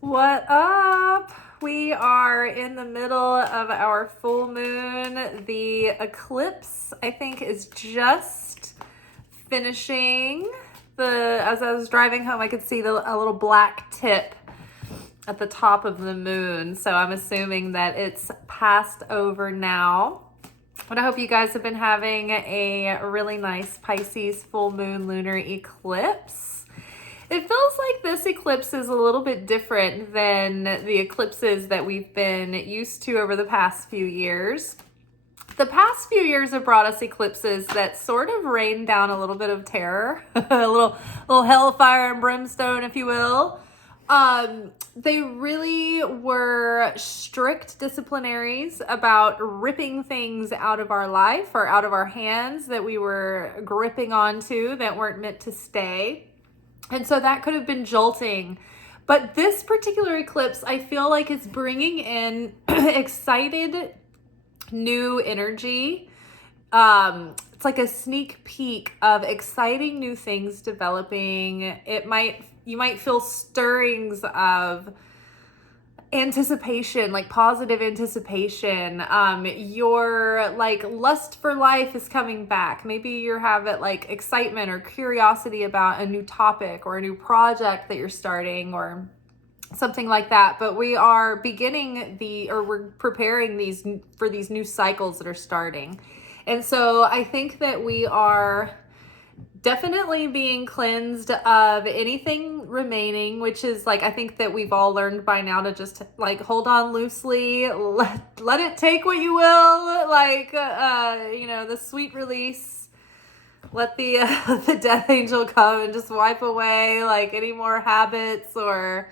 What up? We are in the middle of our full moon. The eclipse, I think, is just finishing. As I was driving home, I could see a little black tip at the top of the moon. So I'm assuming that it's passed over now. But I hope you guys have been having a really nice Pisces full moon lunar eclipse. It feels like this eclipse is a little bit different than the eclipses that we've been used to over the past few years. The past few years have brought us eclipses that sort of rain down a little bit of terror, a little hellfire and brimstone, if you will. They really were strict disciplinaries about ripping things out of our life or out of our hands that we were gripping onto that weren't meant to stay. And so that could have been jolting. But this particular eclipse, I feel like is bringing in excited new energy. It's like a sneak peek of exciting new things developing. You might feel stirrings of anticipation, like positive anticipation. Your like lust for life is coming back. Maybe you have it like excitement or curiosity about a new topic or a new project that you're starting or something like that. But we are we're preparing for these new cycles that are starting. And so I think that we are definitely being cleansed of anything remaining, which is like, I think that we've all learned by now to just like hold on loosely, let it take what you will, like, the sweet release, let the death angel come and just wipe away like any more habits or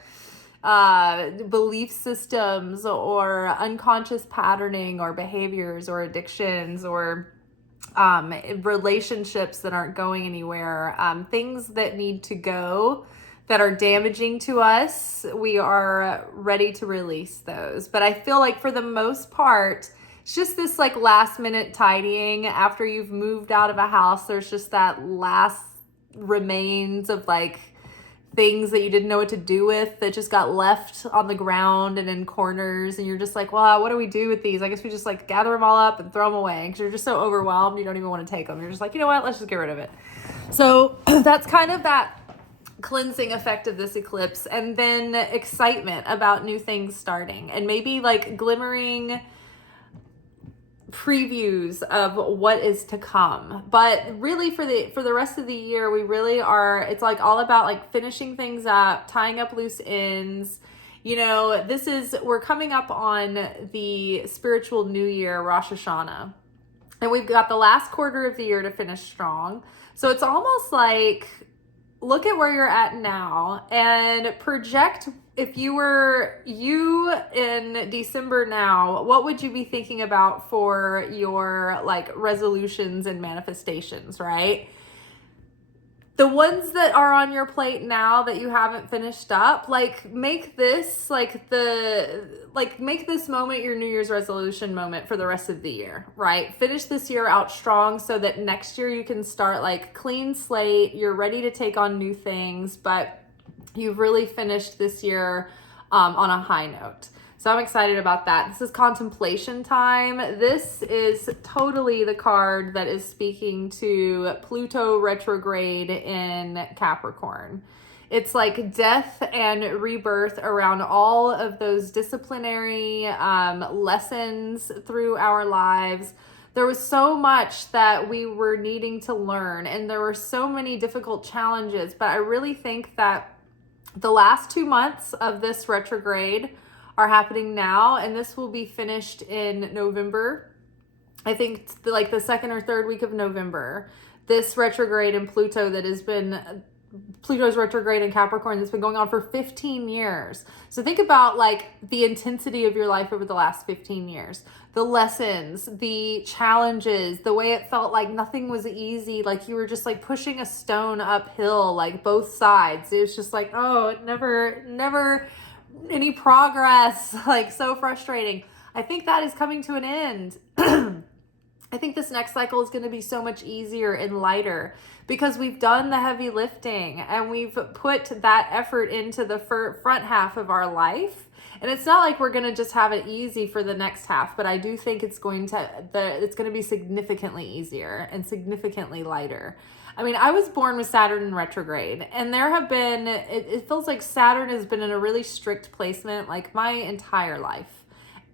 belief systems or unconscious patterning or behaviors or addictions or relationships that aren't going anywhere, things that need to go that are damaging to us. We are ready to release those. But I feel like for the most part, it's just this like last minute tidying after you've moved out of a house. There's just that last remains of like things that you didn't know what to do with that just got left on the ground and in corners, and you're just like, well, what do we do with these? I guess we just like gather them all up and throw them away because you're just so overwhelmed you don't even want to take them. You're just like, you know what, let's just get rid of it. So that's kind of that cleansing effect of this eclipse. And then excitement about new things starting and maybe like glimmering previews of what is to come. But really for the rest of the year, we really are, it's like all about like finishing things up, tying up loose ends. We're coming up on the spiritual new year, Rosh Hashanah, and we've got the last quarter of the year to finish strong. So it's almost like, look at where you're at now and project. If you were in December now, what would you be thinking about for your like resolutions and manifestations, right? The ones that are on your plate now that you haven't finished up, like make this moment your New Year's resolution moment for the rest of the year, right? Finish this year out strong so that next year you can start like clean slate. You're ready to take on new things, but you've really finished this year on a high note. So I'm excited about that. This is contemplation time. This is totally the card that is speaking to Pluto retrograde in Capricorn. It's like death and rebirth around all of those disciplinary lessons through our lives. There was so much that we were needing to learn, and there were so many difficult challenges, but I really think that the last 2 months of this retrograde are happening now, and this will be finished in November. I think like the second or third week of November. This retrograde in Pluto Pluto's retrograde in Capricorn that's been going on for 15 years. So think about like the intensity of your life over the last 15 years. The lessons, the challenges, the way it felt like nothing was easy, like you were just like pushing a stone uphill, like both sides. It was just like, oh, never any progress, like so frustrating. I think that is coming to an end. I think this next cycle is going to be so much easier and lighter because we've done the heavy lifting and we've put that effort into the front half of our life. And it's not like we're going to just have it easy for the next half, but I do think it's going to be significantly easier and significantly lighter. I mean, I was born with Saturn in retrograde, and there have been, it feels like Saturn has been in a really strict placement like my entire life.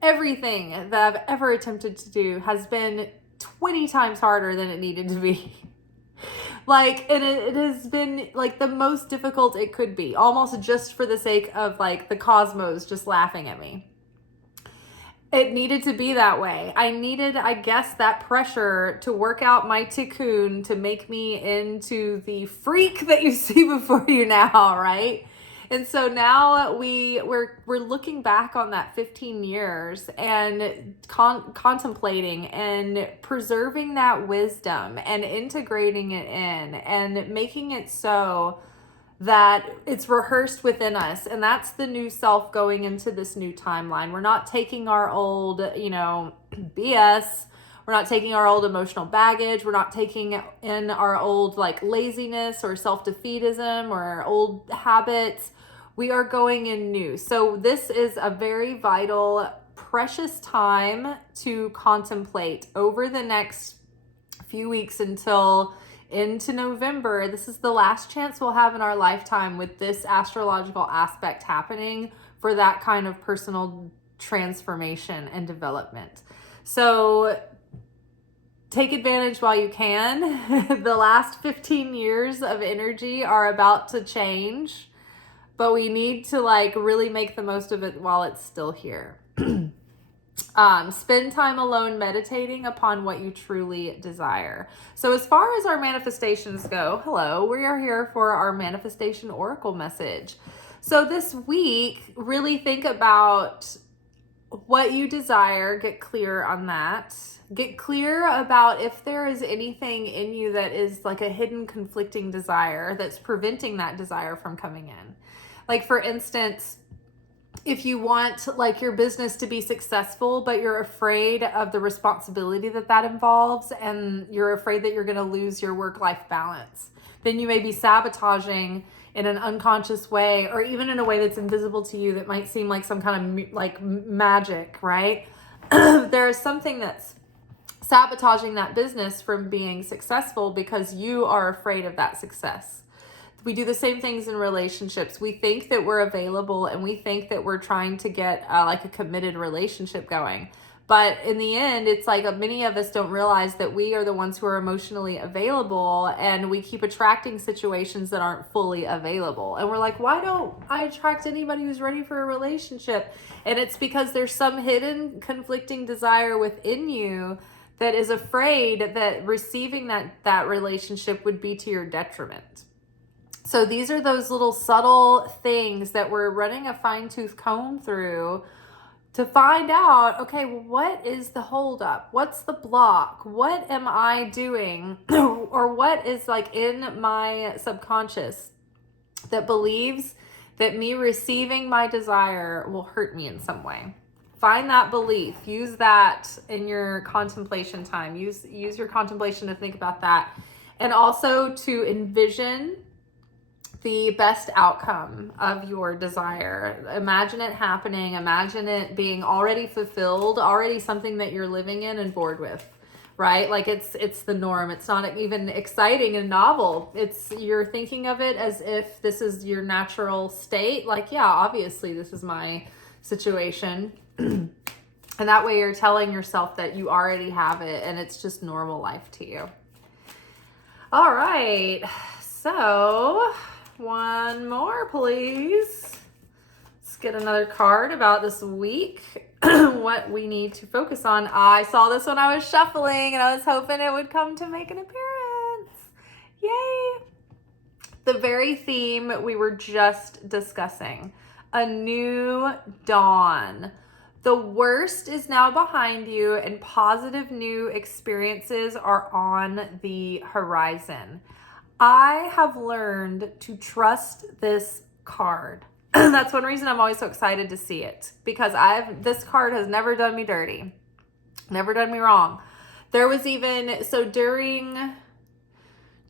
Everything that I've ever attempted to do has been 20 times harder than it needed to be. Like, and it has been like the most difficult it could be, almost just for the sake of like the cosmos just laughing at me. It needed to be that way. I needed, I guess, that pressure to work out my tikkun to make me into the freak that you see before you now, right? And so now we're looking back on that 15 years and contemplating and preserving that wisdom and integrating it in and making it so that it's rehearsed within us. And that's the new self going into this new timeline. We're not taking our old, BS. We're not taking our old emotional baggage. We're not taking in our old like laziness or self-defeatism or our old habits. We are going in new. So this is a very vital, precious time to contemplate over the next few weeks until into November. This is the last chance we'll have in our lifetime with this astrological aspect happening for that kind of personal transformation and development. So take advantage while you can. The last 15 years of energy are about to change, but we need to like really make the most of it while it's still here. Spend time alone meditating upon what you truly desire. So as far as our manifestations go, hello, we are here for our manifestation oracle message. So this week, really think about what you desire, get clear on that. Get clear about if there is anything in you that is like a hidden conflicting desire that's preventing that desire from coming in. Like for instance, if you want like your business to be successful, but you're afraid of the responsibility that involves, and you're afraid that you're going to lose your work-life balance, then you may be sabotaging in an unconscious way, or even in a way that's invisible to you that might seem like some kind of like magic, right? There is something that's sabotaging that business from being successful because you are afraid of that success. We do the same things in relationships. We think that we're available and we think that we're trying to get like a committed relationship going. But in the end, it's like many of us don't realize that we are the ones who are emotionally available, and we keep attracting situations that aren't fully available. And we're like, why don't I attract anybody who's ready for a relationship? And it's because there's some hidden conflicting desire within you that is afraid that receiving that relationship would be to your detriment. So these are those little subtle things that we're running a fine-tooth comb through to find out, okay, well, what is the holdup? What's the block? What am I doing? Or what is like in my subconscious that believes that me receiving my desire will hurt me in some way? Find that belief. Use that in your contemplation time. Use your contemplation to think about that. And also to envision the best outcome of your desire. Imagine it happening. Imagine it being already fulfilled, already something that you're living in and bored with, right? Like it's the norm. It's not even exciting and novel. You're thinking of it as if this is your natural state. Like, yeah, obviously this is my situation. And that way you're telling yourself that you already have it and it's just normal life to you. All right. So one more, please. Let's get another card about this week. What we need to focus on. I saw this when I was shuffling and I was hoping it would come to make an appearance. Yay! The very theme we were just discussing. A new dawn. The worst is now behind you and positive new experiences are on the horizon. I have learned to trust this card. That's one reason I'm always so excited to see it, because this card has never done me dirty, never done me wrong. There was even, so during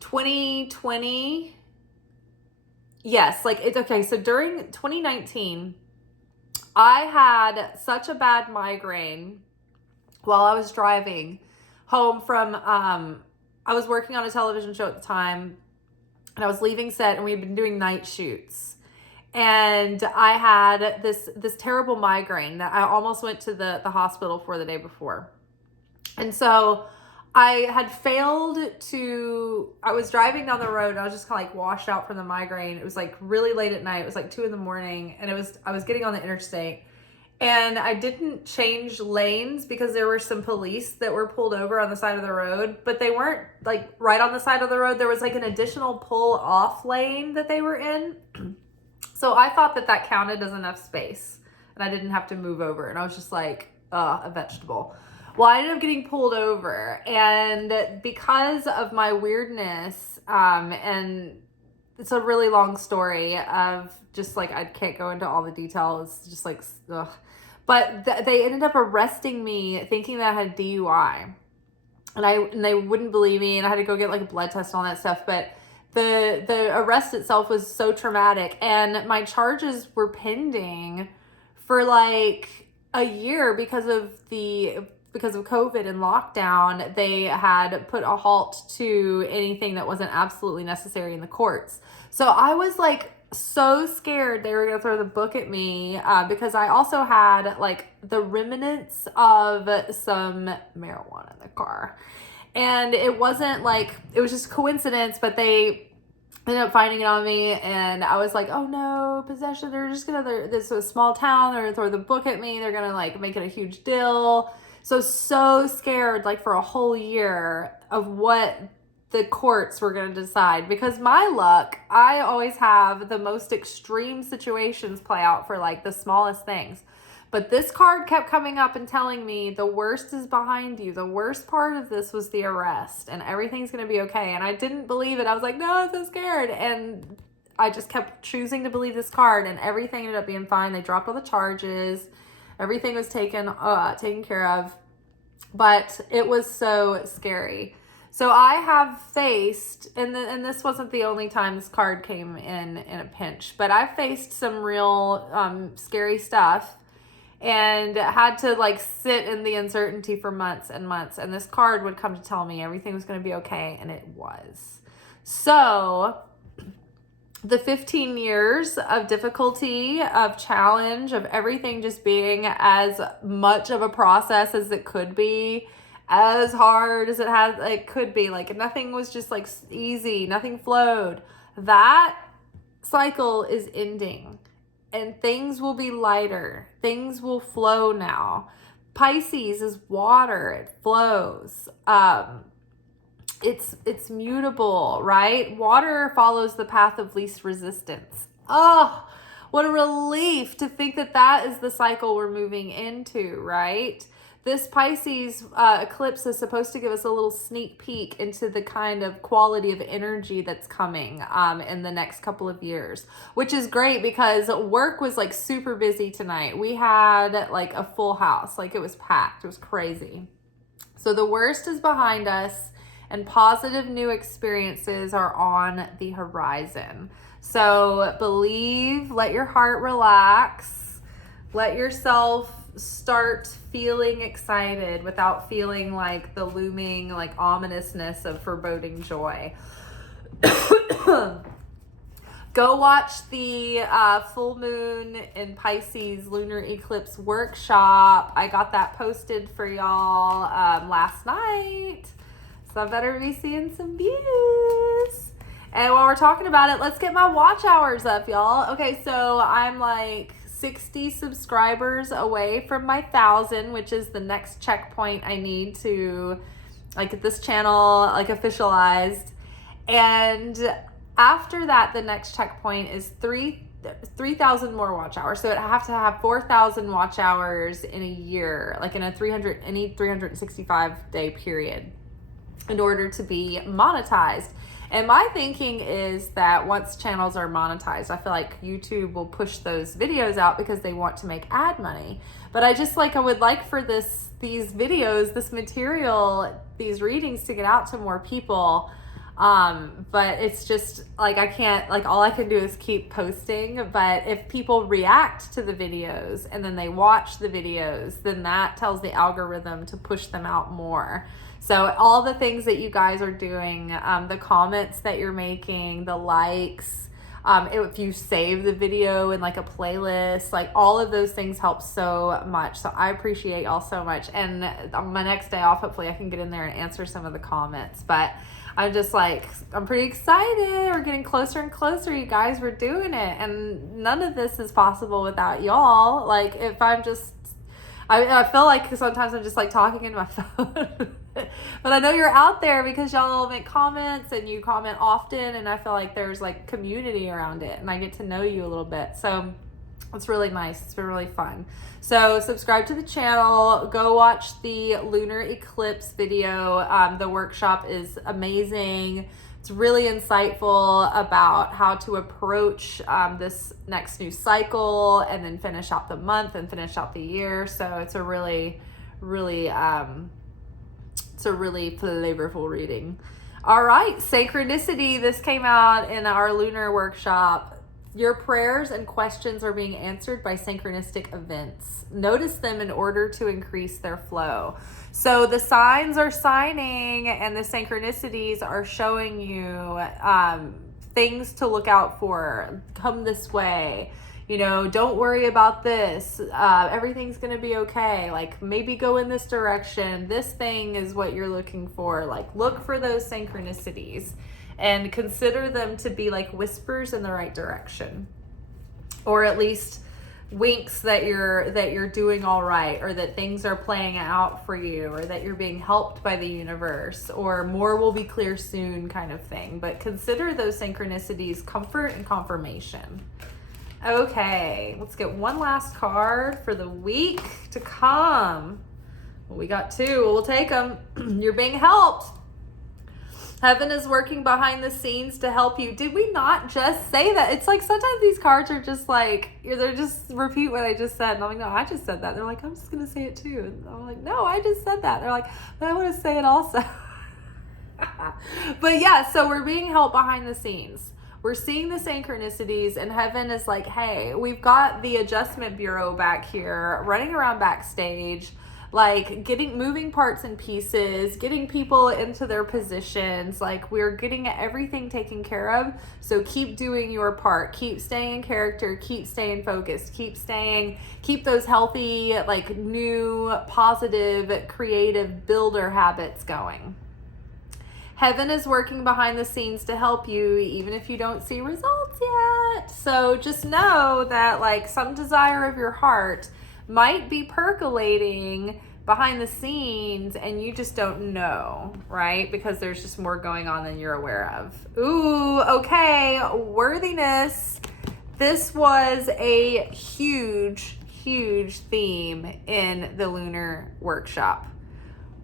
2020, yes, like it's okay. So during 2019, I had such a bad migraine while I was driving home from, I was working on a television show at the time, and I was leaving set, and we had been doing night shoots. And I had this terrible migraine that I almost went to the hospital for the day before. And so I had failed I was driving down the road, and I was just kind of like washed out from the migraine. It was like really late at night. It was like 2 a.m. and I was getting on the interstate, and I didn't change lanes because there were some police that were pulled over on the side of the road, but they weren't like right on the side of the road. There was like an additional pull off lane that they were in. So I thought that counted as enough space, and I didn't have to move over. And I was just like, a vegetable. Well, I ended up getting pulled over, and because of my weirdness, and it's a really long story of just like, I can't go into all the details, just like, ugh. But they ended up arresting me thinking that I had DUI, and they wouldn't believe me, and I had to go get like a blood test and all that stuff. But the arrest itself was so traumatic, and my charges were pending for like a year because of COVID and lockdown. They had put a halt to anything that wasn't absolutely necessary in the courts. So I was like so scared they were going to throw the book at me, because I also had like the remnants of some marijuana in the car. And it wasn't like, it was just coincidence, but they ended up finding it on me, and I was like, oh no, possession, this is a small town, they're gonna throw the book at me, they're gonna like make it a huge deal. So scared like for a whole year of what the courts were going to decide, because my luck, I always have the most extreme situations play out for like the smallest things. But this card kept coming up and telling me the worst is behind you. The worst part of this was the arrest, and everything's going to be okay. And I didn't believe it. I was like, no, I'm so scared. And I just kept choosing to believe this card, and everything ended up being fine. They dropped all the charges. Everything was taken care of. But it was so scary. So I have faced, and this wasn't the only time this card came in a pinch, but I faced some real scary stuff, and had to like sit in the uncertainty for months and months. And this card would come to tell me everything was going to be okay, and it was. So the 15 years of difficulty, of challenge, of everything just being as much of a process as it could be, as hard as it could be, like nothing was just like easy, nothing flowed. That cycle is ending, and things will be lighter. Things will flow now. Pisces is water, it flows. It's mutable, right? Water follows the path of least resistance. Oh, what a relief to think that is the cycle we're moving into, right? This Pisces eclipse is supposed to give us a little sneak peek into the kind of quality of energy that's coming in the next couple of years, which is great because work was like super busy tonight. We had like a full house, like it was packed. It was crazy. So the worst is behind us, and positive new experiences are on the horizon. So believe, let your heart relax, let yourself start feeling excited without feeling like the looming like ominousness of foreboding joy. Go watch the full moon in Pisces lunar eclipse workshop. I got that posted for y'all last night, so I better be seeing some views. And while we're talking about it, let's get my watch hours up, y'all. Okay, so I'm like 60 subscribers away from my 1,000, which is the next checkpoint I need to like get this channel like officialized. And after that, the next checkpoint is 3,000 more watch hours. So I have to have 4,000 watch hours in a year, like in any 365 day period, in order to be monetized. And my thinking is that once channels are monetized, I feel like YouTube will push those videos out because they want to make ad money. But I just I would like for these videos, this material, these readings to get out to more people. But it's just I can't, all I can do is keep posting. But if people react to the videos and then they watch the videos, then that tells the algorithm to push them out more. So all the things that you guys are doing, the comments that you're making, the likes, if you save the video in a playlist, all of those things help so much. So I appreciate y'all so much. And on my next day off, hopefully I can get in there and answer some of the comments. But I'm just I'm pretty excited. We're getting closer and closer, you guys. We're doing it. And none of this is possible without y'all. If I'm just, I feel like sometimes I'm just talking into my phone. But I know you're out there because y'all make comments and you comment often. And I feel like there's community around it. And I get to know you a little bit. So it's really nice. It's been really fun. So subscribe to the channel. Go watch the Lunar Eclipse video. The workshop is amazing. It's really insightful about how to approach this next new cycle and then finish out the month and finish out the year. So it's a really, really, it's a really flavorful reading. All right, synchronicity. This came out in our lunar workshop. Your prayers and questions are being answered by synchronistic events. Notice them in order to increase their flow. So the signs are signing and the synchronicities are showing you things to look out for. Come this way. Don't worry about this. Everything's going to be okay. Maybe go in this direction. This thing is what you're looking for. Look for those synchronicities. And consider them to be whispers in the right direction, or at least winks that you're doing all right, or that things are playing out for you, or that you're being helped by the universe, or more will be clear soon kind of thing. But consider those synchronicities comfort and confirmation. Okay, let's get one last card for the week to come. Well, we got two. We'll take them. You're being helped. Heaven is working behind the scenes to help you. Did we not just say that? It's sometimes these cards are just they're just repeat what I just said. And I'm no, I just said that. They're I'm just going to say it too. And I'm no, I just said that. They're but I want to say it also. But yeah, so we're being helped behind the scenes. We're seeing the synchronicities, and heaven is hey, we've got the adjustment bureau back here running around backstage, getting moving parts and pieces, getting people into their positions. We're getting everything taken care of. So keep doing your part. Keep staying in character. Keep staying focused. Keep those healthy, new, positive, creative builder habits going. Heaven is working behind the scenes to help you, even if you don't see results yet. So just know that some desire of your heart might be percolating behind the scenes and you just don't know, right? Because there's just more going on than you're aware of. Ooh, okay, worthiness. This was a huge, huge theme in the lunar workshop.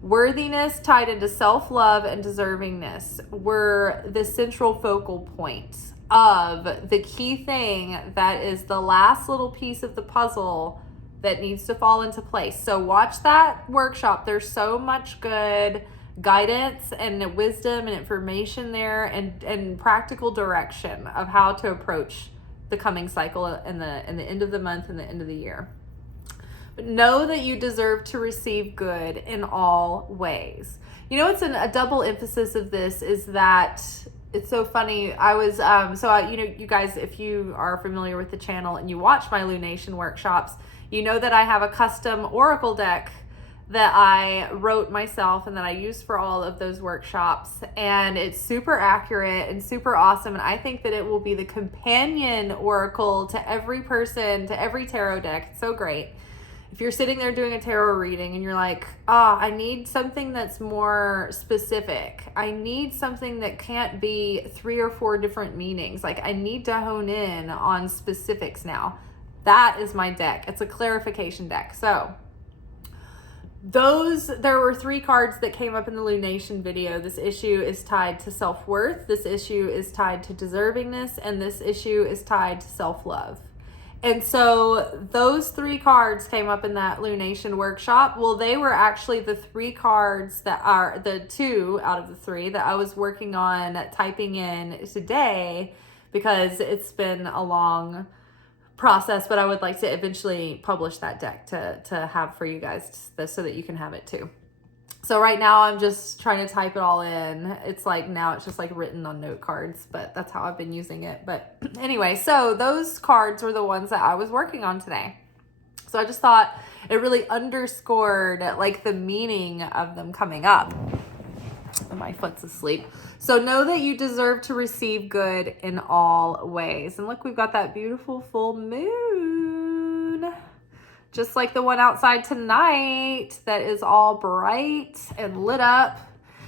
Worthiness tied into self-love and deservingness were the central focal points of the key thing that is the last little piece of the puzzle that needs to fall into place. So watch that workshop. There's so much good guidance and wisdom and information there, and practical direction of how to approach the coming cycle in the end of the month and the end of the year. But know that you deserve to receive good in all ways. It's a double emphasis of this is that it's so funny. I was, you guys, if you are familiar with the channel and you watch my Lunation workshops, you know that I have a custom oracle deck that I wrote myself and that I use for all of those workshops. And it's super accurate and super awesome. And I think that it will be the companion oracle to every person, to every tarot deck. It's so great. If you're sitting there doing a tarot reading and you're I need something that's more specific. I need something that can't be 3 or 4 different meanings. I need to hone in on specifics now. That is my deck. It's a clarification deck. So there were 3 cards that came up in the lunation video. This issue is tied to self-worth, this issue is tied to deservingness, and this issue is tied to self-love. And so those 3 cards came up in that lunation workshop. Well, they were actually the 3 cards that are the 2 out of the 3 that I was working on typing in today, because it's been a long process, but I would like to eventually publish that deck to have for you guys so that you can have it too. So right now I'm just trying to type it all in. It's like now it's just like written on note cards, but that's how I've been using it. But anyway, so those cards were the ones that I was working on today. So I just thought it really underscored like the meaning of them coming up. My foot's asleep. So know that you deserve to receive good in all ways. And look, we've got that beautiful full moon, just like the one outside tonight that is all bright and lit up.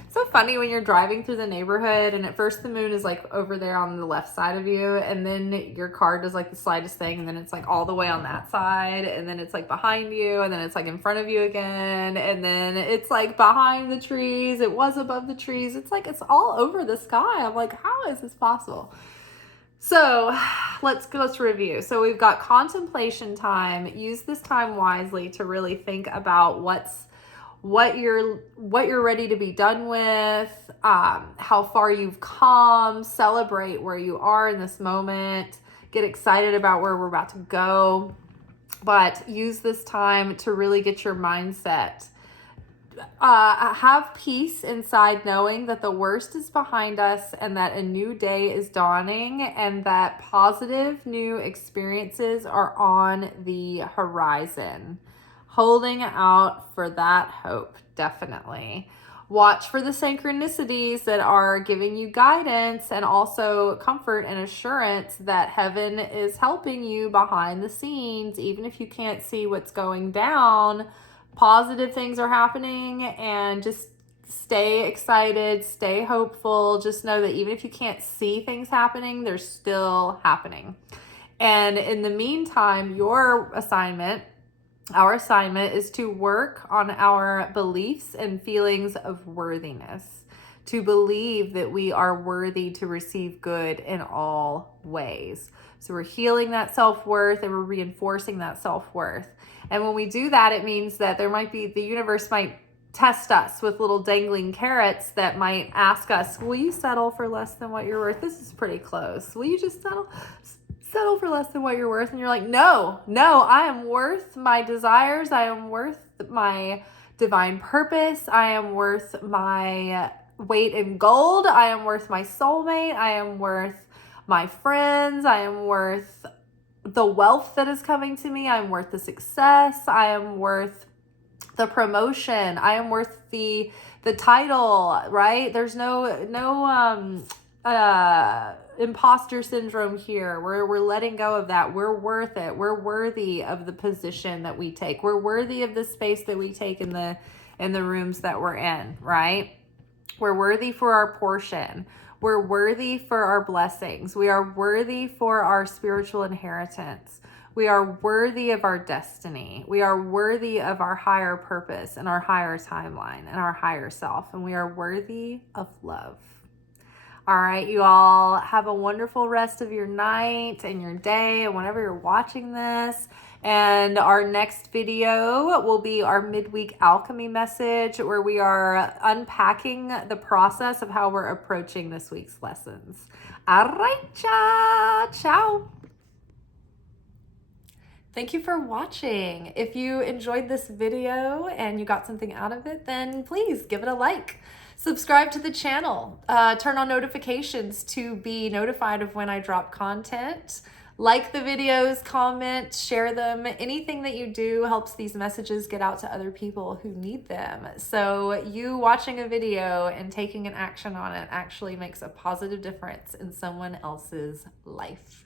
So funny when you're driving through the neighborhood and at first the moon is like over there on the left side of you, and then your car does like the slightest thing, and then it's like all the way on that side, and then it's like behind you, and then it's like in front of you again, and then it's like behind the trees, it was above the trees, it's like it's all over the sky. I'm like, how is this possible? So let's review. So we've got contemplation time. Use this time wisely to really think about what you're ready to be done with, how far you've come, celebrate where you are in this moment, get excited about where we're about to go, but use this time to really get your mindset. Have peace inside knowing that the worst is behind us and that a new day is dawning and that positive new experiences are on the horizon. Holding out for that hope, definitely. Watch for the synchronicities that are giving you guidance and also comfort and assurance that heaven is helping you behind the scenes. Even if you can't see what's going down, positive things are happening, and just stay excited, stay hopeful. Just know that even if you can't see things happening, they're still happening. And in the meantime, our assignment is to work on our beliefs and feelings of worthiness, to believe that we are worthy to receive good in all ways. So we're healing that self-worth and we're reinforcing that self-worth. And when we do that, it means that the universe might test us with little dangling carrots that might ask us, will you settle for less than what you're worth? This is pretty close. Will you just settle for less than what you're worth? And you're like, no, I am worth my desires. I am worth my divine purpose. I am worth my weight in gold. I am worth my soulmate. I am worth my friends. I am worth the wealth that is coming to me. I'm worth the success. I am worth the promotion. I am worth the title, right? There's no imposter syndrome here. We're letting go of that. We're worth it. We're worthy of the position that we take. We're worthy of the space that we take in the rooms that we're in, right? We're worthy for our portion. We're worthy for our blessings. We are worthy for our spiritual inheritance. We are worthy of our destiny. We are worthy of our higher purpose and our higher timeline and our higher self. And we are worthy of love. All right, you all have a wonderful rest of your night and your day and whenever you're watching this. And our next video will be our midweek alchemy message, where we are unpacking the process of how we're approaching this week's lessons. All right, ciao. Thank you for watching. If you enjoyed this video and you got something out of it, then please give it a like. Subscribe to the channel. Turn on notifications to be notified of when I drop content. Like the videos, comment, share them. Anything that you do helps these messages get out to other people who need them. So you watching a video and taking an action on it actually makes a positive difference in someone else's life.